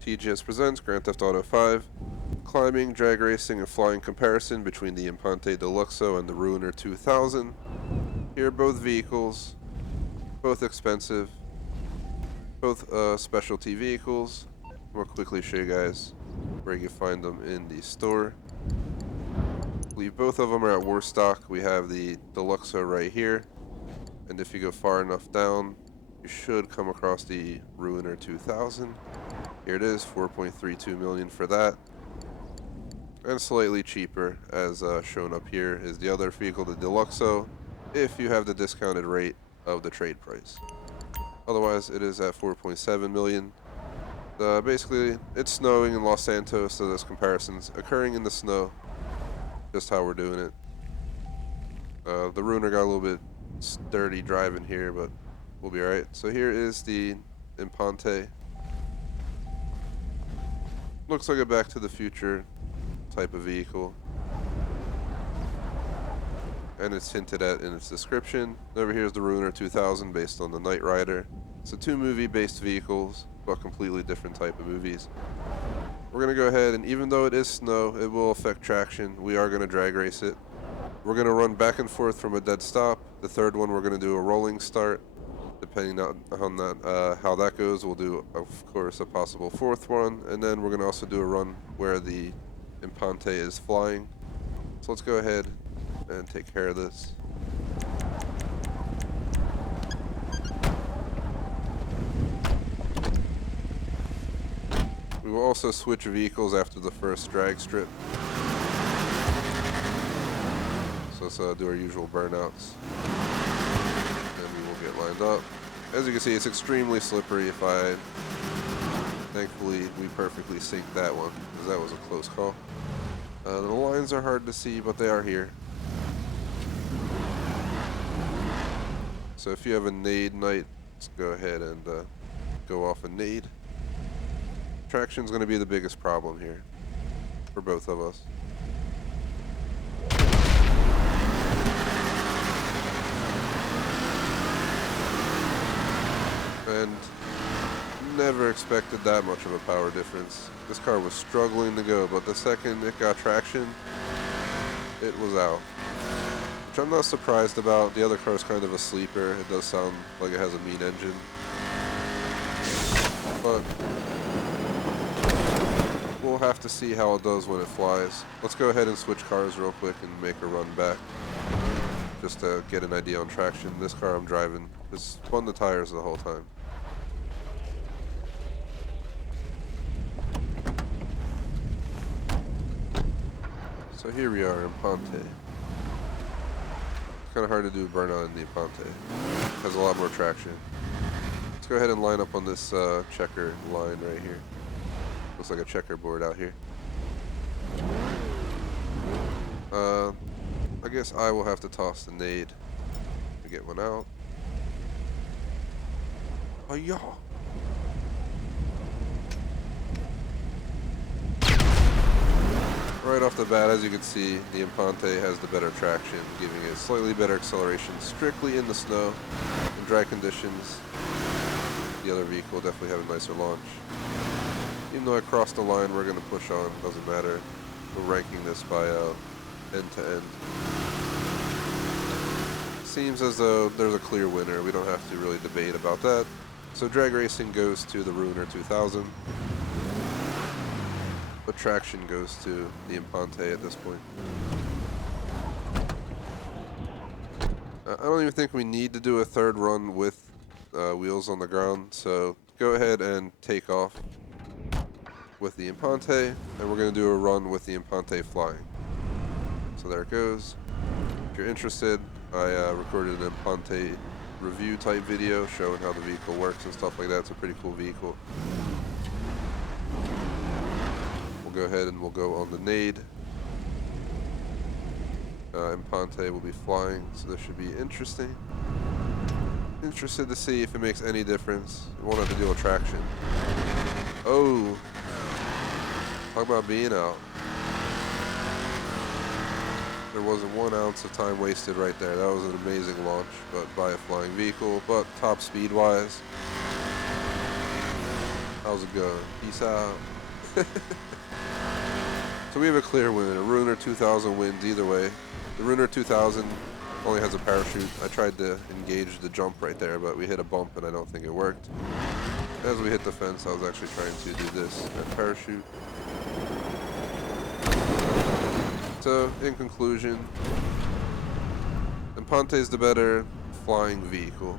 TGS presents Grand Theft Auto 5, climbing, drag racing, and flying comparison between the Imponte Deluxo and the Ruiner 2000. Here are both vehicles, both expensive, both specialty vehicles. I'll quickly show you guys where you can find them in the store. I believe both of them are at Warstock. We have the Deluxo right here, and if you go far enough down, you should come across the Ruiner 2000. Here it is, 4.32 million for that. And slightly cheaper, as shown up here, is the other vehicle, the Deluxo, if you have the discounted rate of the trade price. Otherwise, it is at 4.7 million. Basically, it's snowing in Los Santos, so there's comparisons occurring in the snow. Just how we're doing it. The Ruiner got a little bit dirty driving here, but we'll be alright. So here is the Imponte. Looks like a Back to the Future type of vehicle. And it's hinted at in its description. Over here is the Ruiner 2000 based on the Knight Rider. So two movie-based vehicles, but completely different type of movies. We're going to go ahead, and even though it is snow, it will affect traction. We are going to drag race it. We're going to run back and forth from a dead stop. The third one, we're going to do a rolling start. Depending on that, how that goes, we'll do, of course, a possible fourth one. And then we're going to also do a run where the Imponte is flying. So let's go ahead and take care of this. We will also switch vehicles after the first drag strip. So let's do our usual burnouts. And we will get lined up. As you can see, it's extremely slippery. Thankfully, we perfectly synced that one, because that was a close call. The lines are hard to see, but they are here. So if you have a nade night, let's go ahead and go off a nade. Traction's going to be the biggest problem here for both of us. And never expected that much of a power difference. This car was struggling to go, but the second it got traction, it was out. Which I'm not surprised about. The other car is kind of a sleeper. It does sound like it has a mean engine. But we'll have to see how it does when it flies. Let's go ahead and switch cars real quick and make a run back. Just to get an idea on traction. This car I'm driving has spun the tires the whole time. So here we are in Imponte. It's kind of hard to do a burnout in the Imponte. It has a lot more traction. Let's go ahead and line up on this checker line right here. Looks like a checkerboard out here. I guess I will have to toss the nade to get one out. Oh, yeah. Right off the bat, as you can see, the Imponte has the better traction, giving it slightly better acceleration strictly in the snow and dry conditions. The other vehicle definitely have a nicer launch. Even though I crossed the line, we're going to push on. Doesn't matter. We're ranking this by end to end. Seems as though there's a clear winner. We don't have to really debate about that. So drag racing goes to the Ruiner 2000. But traction goes to the Imponte at this point. I don't even think we need to do a third run with wheels on the ground. So go ahead and take off with the Imponte, and we're going to do a run with the Imponte flying. So there it goes. If you're interested, I recorded an Imponte review type video showing how the vehicle works and stuff like that. It's a pretty cool vehicle. We'll go ahead and we'll go on the nade. Imponte will be flying, so this should be interesting. Interested to see if it makes any difference. We won't have to deal with traction. Oh, talk about being out. There wasn't 1 ounce of time wasted right there. That was an amazing launch, but by a flying vehicle. But top speed wise, How's it going? Peace out. So we have a clear win. A Ruiner 2000 wins either way. The Ruiner 2000 only has a parachute. I tried to engage the jump right there, but we hit a bump and I don't think it worked. As we hit the fence, I was actually trying to do this and parachute. So, in conclusion, Imponte is the better flying vehicle.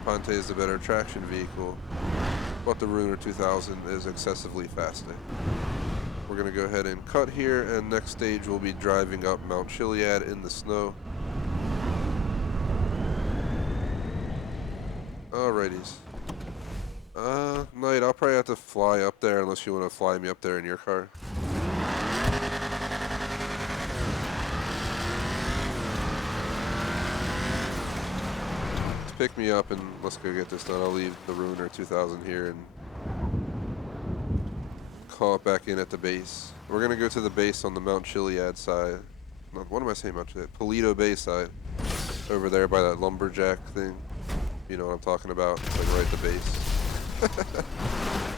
Imponte is the better traction vehicle, but the Ruiner 2000 is excessively faster. We're going to go ahead and cut here, and next stage we'll be driving up Mount Chiliad in the snow. Alrighties. Knight, I'll probably have to fly up there unless you want to fly me up there in your car. Pick me up and let's go get this done. I'll leave the Ruiner 2000 here and call it back in at the base. We're gonna go to the base on the Mount Chiliad side. What am I saying Mount Chiliad? Polito Bay side. Over there by that lumberjack thing. You know what I'm talking about? It's like right at the base.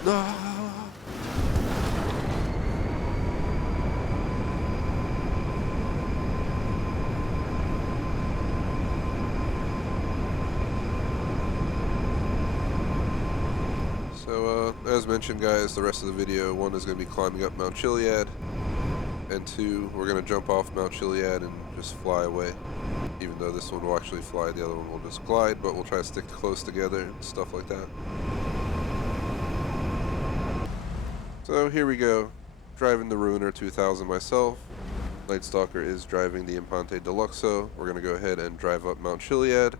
No! So, as mentioned guys, the rest of the video, 1 is going to be climbing up Mount Chiliad, and 2, we're going to jump off Mount Chiliad and just fly away. Even though this one will actually fly, the other one will just glide, but we'll try to stick close together and stuff like that. So here we go, driving the Ruiner 2000 myself. Night Stalker is driving the Imponte Deluxo. We're going to go ahead and drive up Mount Chiliad.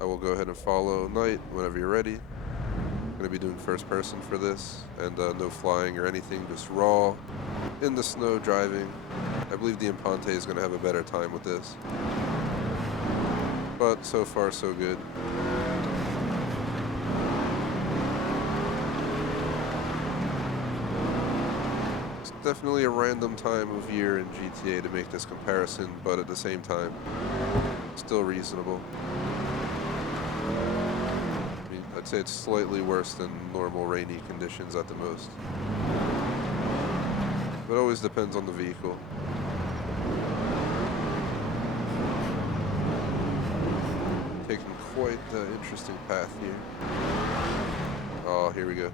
I will go ahead and follow Night whenever you're ready. I'm going to be doing first person for this, and no flying or anything, just raw, in the snow driving. I believe the Imponte is going to have a better time with this. But so far so good. It's definitely a random time of year in GTA to make this comparison, but at the same time, still reasonable. I'd say it's slightly worse than normal rainy conditions at the most. But it always depends on the vehicle. Taking quite the interesting path here. Oh, here we go.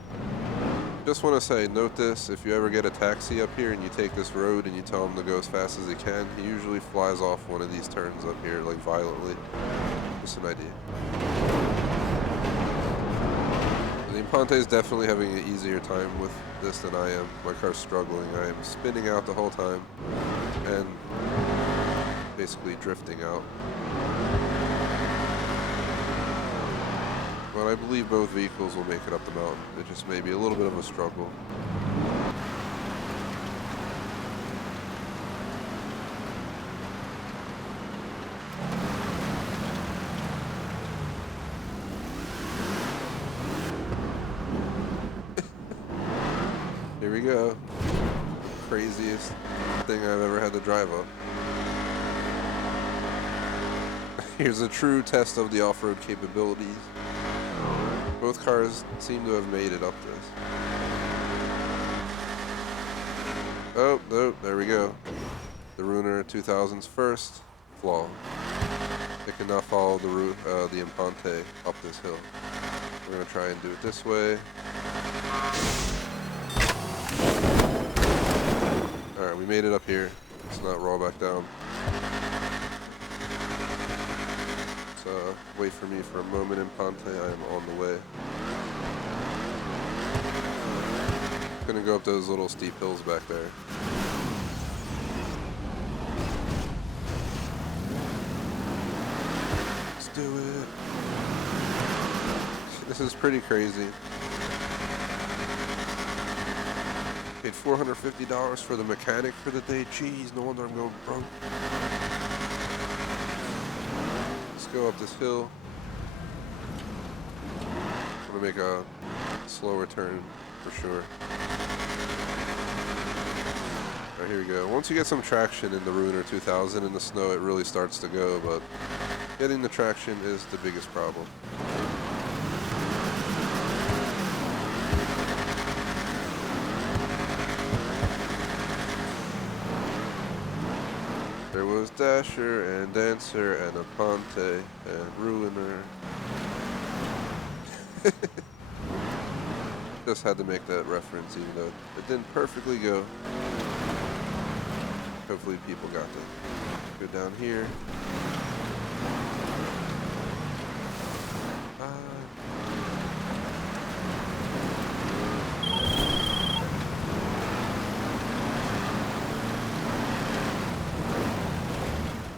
Just want to say, note this, if you ever get a taxi up here and you take this road and you tell him to go as fast as he can, he usually flies off one of these turns up here, like violently. Just an idea. The Imponte is definitely having an easier time with this than I am. My car's struggling. I am spinning out the whole time and basically drifting out. But I believe both vehicles will make it up the mountain. It just may be a little bit of a struggle. Here we go. Craziest thing I've ever had to drive up. Here's a true test of the off-road capabilities. Both cars seem to have made it up this. Oh, no, there we go. The Ruiner 2000's first flaw. It cannot follow the Imponte up this hill. We're going to try and do it this way. Alright, we made it up here. Let's not roll back down. So, wait for me for a moment, Imponte. I am on the way. Gonna go up those little steep hills back there. Let's do it. This is pretty crazy. Paid $450 for the mechanic for the day. Jeez, no wonder I'm going broke. Let's go up this hill. I'm gonna make a slower turn for sure. Alright, here we go. Once you get some traction in the Ruiner 2000 in the snow, it really starts to go, but getting the traction is the biggest problem. There was Dasher and Dancer and Imponte and Ruiner. Just had to make that reference, even though it didn't perfectly go. Hopefully people got that. Go down here.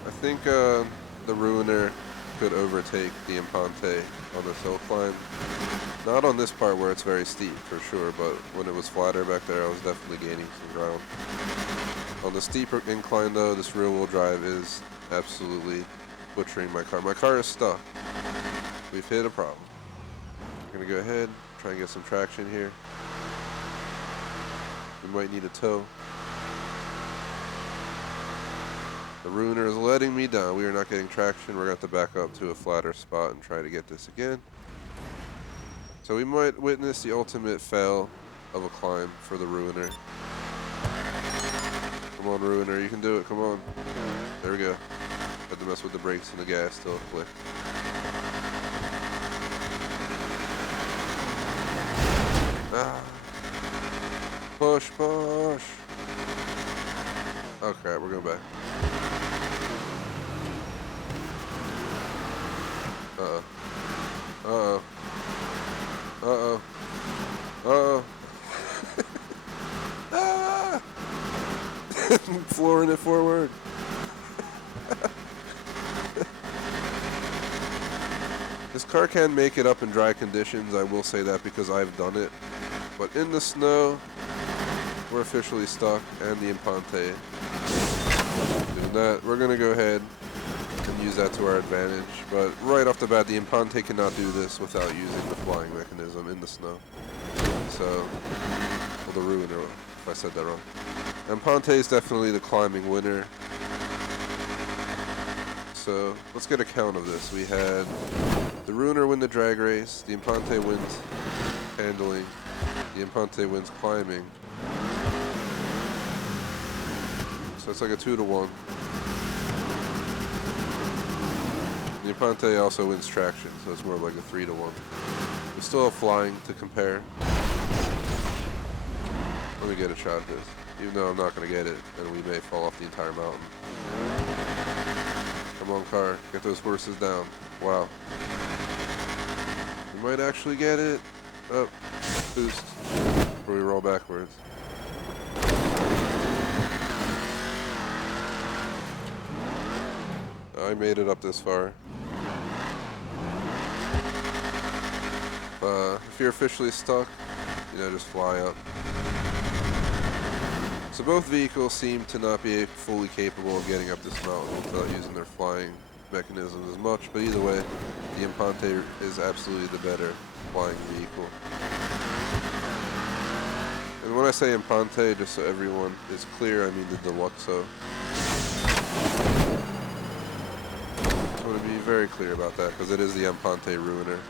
I think the Ruiner could overtake the Imponte on this hill climb. Not on this part where it's very steep, for sure, but when it was flatter back there, I was definitely gaining some ground. On the steeper incline, though, this rear-wheel drive is absolutely butchering my car. My car is stuck. We've hit a problem. We're going to go ahead, try and get some traction here. We might need a tow. The Ruiner is letting me down. We are not getting traction. We're going to have to back up to a flatter spot and try to get this again. So we might witness the ultimate fail of a climb for the Ruiner. Come on, Ruiner, you can do it. Come on. There we go. Had to mess with the brakes and the gas till it clicked. Ah. Push, push. Oh crap, we're going back. Uh-oh. Uh-oh. Uh-oh. Uh-oh. Ah! Flooring it forward. This car can make it up in dry conditions, I will say that because I've done it. But in the snow, we're officially stuck, and the Imponte. Doing that, we're going to go ahead and use that to our advantage. But right off the bat, the Imponte cannot do this without using the flying mechanism in the snow. So, well, the Ruiner, if I said that wrong. Imponte is definitely the climbing winner. So, let's get a count of this. We had the Ruiner win the drag race, the Imponte wins handling, the Imponte wins climbing. So it's like a 2-to-1. The Imponte also wins traction, so it's more like a 3-to-1. We still have flying to compare. Let me get a shot at this. Even though I'm not going to get it, and we may fall off the entire mountain. Come on, car. Get those horses down. Wow. We might actually get it. Oh, boost. Before we roll backwards. I made it up this far. If you're officially stuck, just fly up. So both vehicles seem to not be fully capable of getting up this mountain without using their flying mechanisms as much, but either way, the Imponte is absolutely the better flying vehicle. And when I say Imponte, just so everyone is clear, I mean the Deluxo. I want to be very clear about that, because it is the Imponte Ruiner.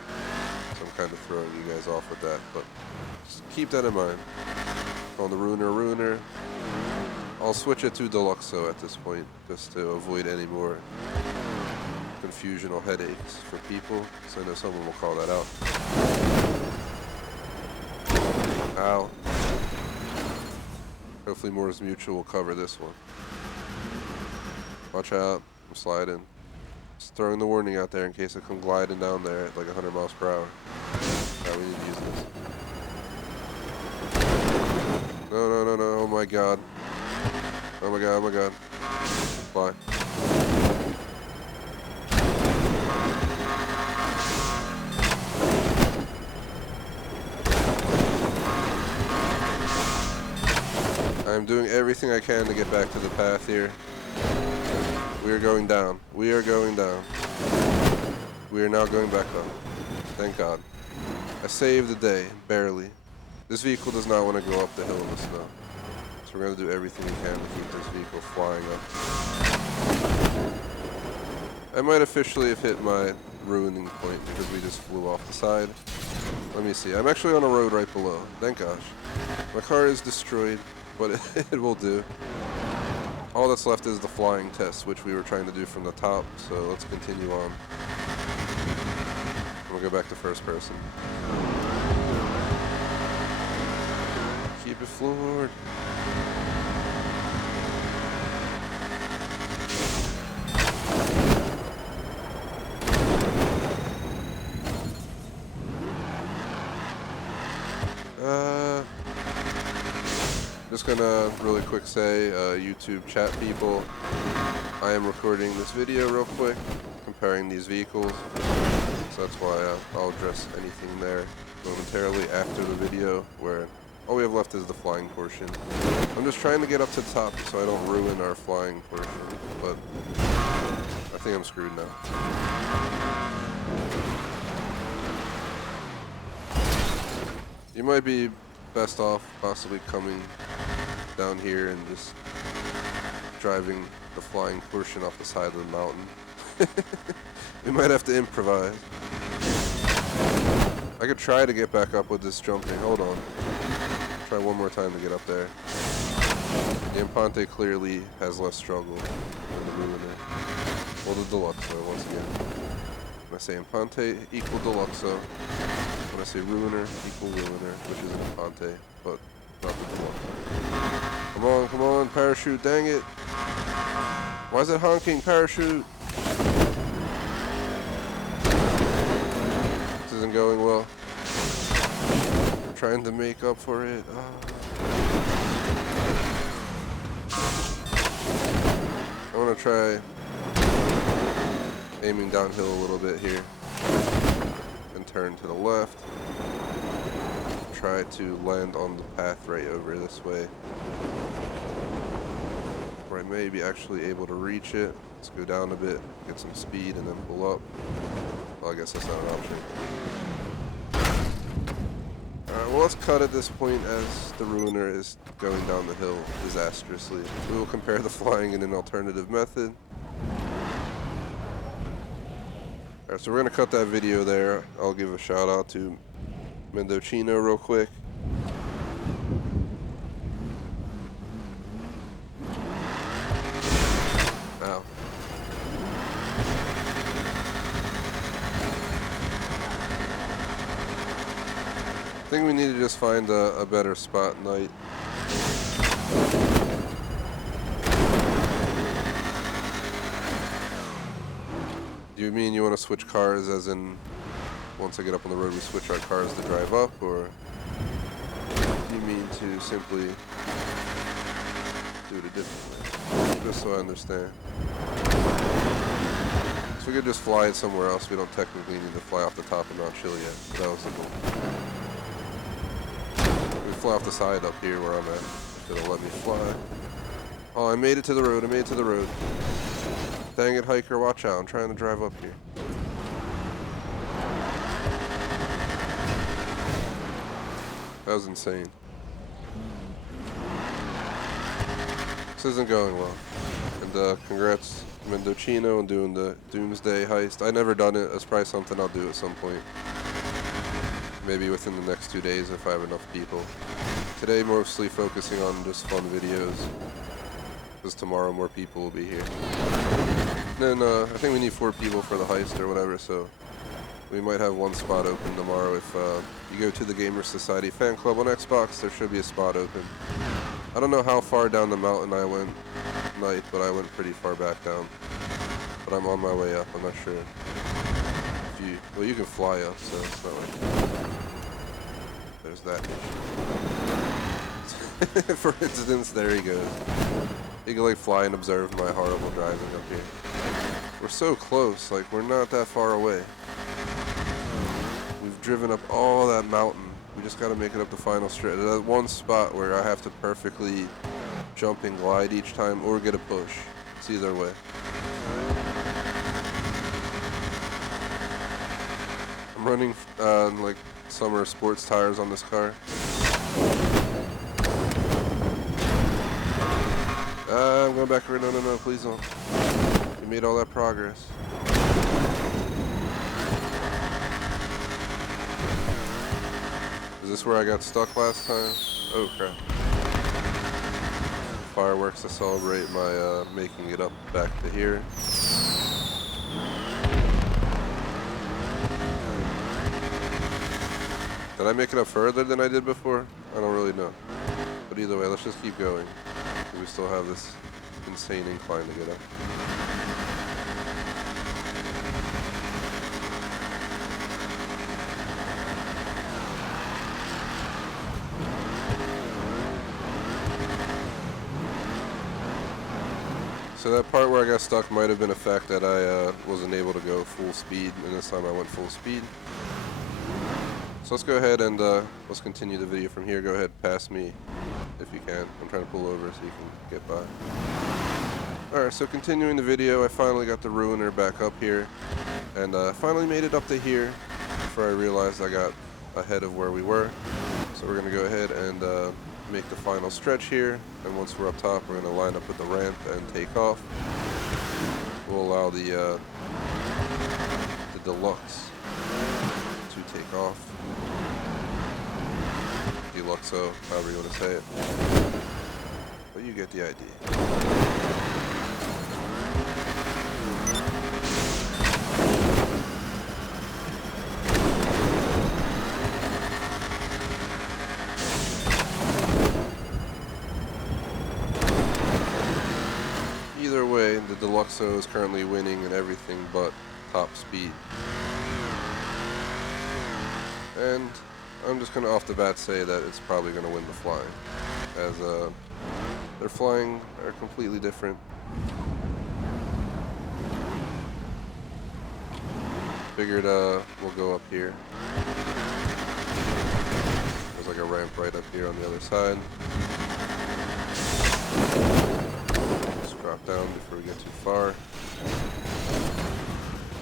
So I'm kind of throwing you guys off with that, but just keep that in mind. On the Ruiner. I'll switch it to Deluxo at this point, just to avoid any more confusion or headaches for people, so I know someone will call that out. Ow. Hopefully Moore's Mutual will cover this one. Watch out, I'm sliding. Just throwing the warning out there in case I come gliding down there at like 100 miles per hour. Alright, we need to use this. No, oh my god. Oh my god, oh my god. Fly. I'm doing everything I can to get back to the path here. We are going down. We are going down. We are now going back up. Thank God. I saved the day, barely. This vehicle does not want to go up the hill in the snow. So we're going to do everything we can to keep this vehicle flying up. I might officially have hit my ruining point because we just flew off the side. Let me see. I'm actually on a road right below. Thank gosh. My car is destroyed, but it will do. all that's left is the flying test, which we were trying to do from the top, so let's continue on. We'll go back to first person. Keep it floored. Just gonna really quick say, YouTube chat people, I am recording this video real quick, comparing these vehicles, so that's why I'll address anything there momentarily after the video, where all we have left is the flying portion. I'm just trying to get up to the top so I don't ruin our flying portion, but I think I'm screwed now. You might be best off possibly coming down here and just driving the flying portion off the side of the mountain. We might have to improvise. I could try to get back up with this jumping. Hold on. Try one more time to get up there. The Imponte clearly has less struggle than the Ruiner. Well, the Deluxo, once again. When I say Imponte, equal Deluxo. When I say Ruiner, equal Ruiner, which is an Imponte, but not the Deluxo. Come on, parachute, dang it. Why is it honking, parachute? This isn't going well. I'm trying to make up for it. I want to try aiming downhill a little bit here. And turn to the left. Try to land on the path right over this way. Where I may be actually able to reach it. Let's go down a bit, get some speed, and then pull up. Well, I guess that's not an option. Alright, well, let's cut at this point as the Ruiner is going down the hill disastrously. We will compare the flying in an alternative method. Alright, so we're going to cut that video there. I'll give a shout out to Mendocino real quick. Ow. I think we need to just find a better spot night. Do you mean you want to switch cars as in once I get up on the road we switch our cars to drive up, or do you mean to simply do it a different way? Just so I understand. So we could just fly it somewhere else. We don't technically need to fly off the top of Mount Chiliad. But that was the goal. We fly off the side up here where I'm at. It'll let me fly. Oh, I made it to the road. I made it to the road. Dang it, hiker, watch out. I'm trying to drive up here. That was insane. This isn't going well. And congrats Mendocino on doing the Doomsday heist. I never done it. That's probably something I'll do at some point. Maybe within the next 2 days if I have enough people. Today mostly focusing on just fun videos. Because tomorrow more people will be here. And then I think we need 4 people for the heist or whatever, so we might have 1 spot open tomorrow. If you go to the Gamer Society fan club on Xbox, there should be a spot open. I don't know how far down the mountain I went tonight, but I went pretty far back down. But I'm on my way up. I'm not sure if you... Well, you can fly up, so it's not like... There's that issue. For instance, there he goes. You can like fly and observe my horrible driving up here. We're so close, like we're not that far away. We've driven up all that mountain. We just gotta make it up the final stretch. There's that one spot where I have to perfectly jump and glide each time or get a push. It's either way. I'm running like summer sports tires on this car. I'm going back. No, please don't. You made all that progress. Is this where I got stuck last time? Oh crap. fireworks to celebrate my making it up back to here. Did I make it up further than I did before? I don't really know. But either way, let's just keep going. We still have this insane incline to get up. So that part where I got stuck might have been a fact that I wasn't able to go full speed, and this time I went full speed. So let's go ahead and let's continue the video from here. Go ahead, pass me if you can. I'm trying to pull over so you can get by. Alright, so continuing the video, I finally got the Ruiner back up here, and finally made it up to here before I realized I got ahead of where we were. So we're going to go ahead and make the final stretch here, and once we're up top, we're going to line up with the ramp and take off. We'll allow the Deluxe to take off. Deluxo, however you want to say it. But you get the idea. Either way, the Deluxo is currently winning in everything but top speed. And I'm just going to off the bat say that it's probably going to win the flying, as their flying are completely different. Figured we'll go up here. There's like a ramp right up here on the other side. Just drop down before we get too far.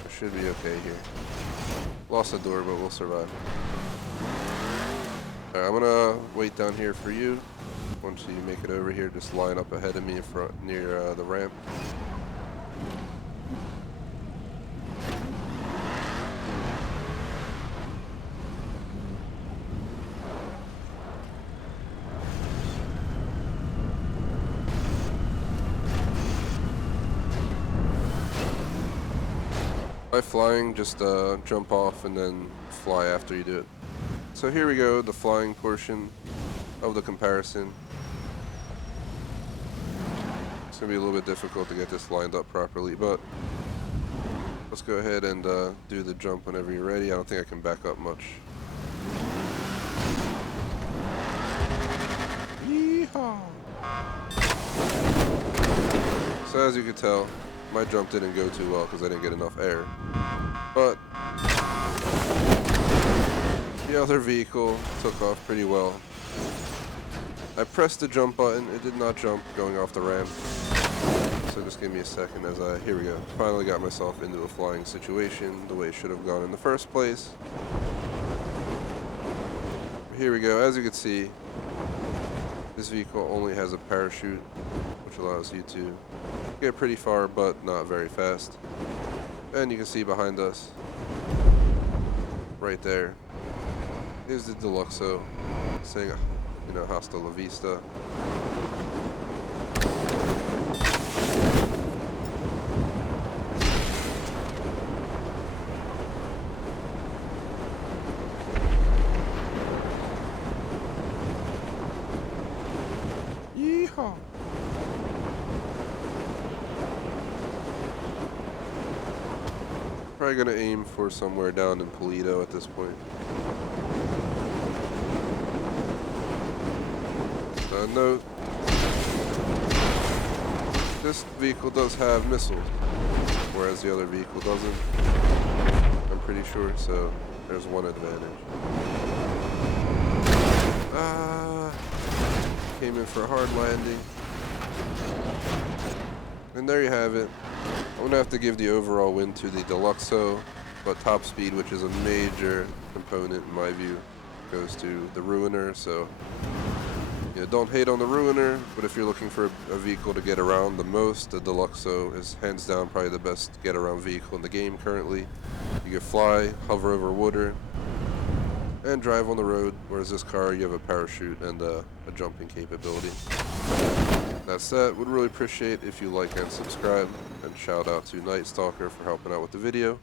We should be okay here. Lost the door, but we'll survive. Alright, I'm gonna wait down here for you. Once you make it over here, just line up ahead of me in front near the ramp. By flying, just jump off and then fly after you do it. So here we go, the flying portion of the comparison. It's going to be a little bit difficult to get this lined up properly, but let's go ahead and do the jump whenever you're ready. I don't think I can back up much. Yeehaw! So as you can tell, my jump didn't go too well because I didn't get enough air. But the other vehicle took off pretty well. I pressed the jump button, it did not jump going off the ramp. So just give me a second as here we go. Finally got myself into a flying situation the way it should have gone in the first place. Here we go, as you can see, this vehicle only has a parachute, which allows you to get pretty far, but not very fast. And you can see behind us, right there, is the Deluxo saying, you know, hasta la vista. Yeehaw! Probably gonna aim for somewhere down in Polito at this point. Note, this vehicle does have missiles, whereas the other vehicle doesn't. I'm pretty sure, so there's one advantage. Came in for a hard landing. And there you have it. I'm gonna have to give the overall win to the Deluxo, but top speed, which is a major component in my view, goes to the Ruiner. So yeah, don't hate on the Ruiner, but if you're looking for a vehicle to get around the most, the Deluxo is hands down probably the best get around vehicle in the game currently. You can fly, hover over water, and drive on the road, whereas this car you have a parachute and a jumping capability. That said, would really appreciate if you like and subscribe, and shout out to Night Stalker for helping out with the video.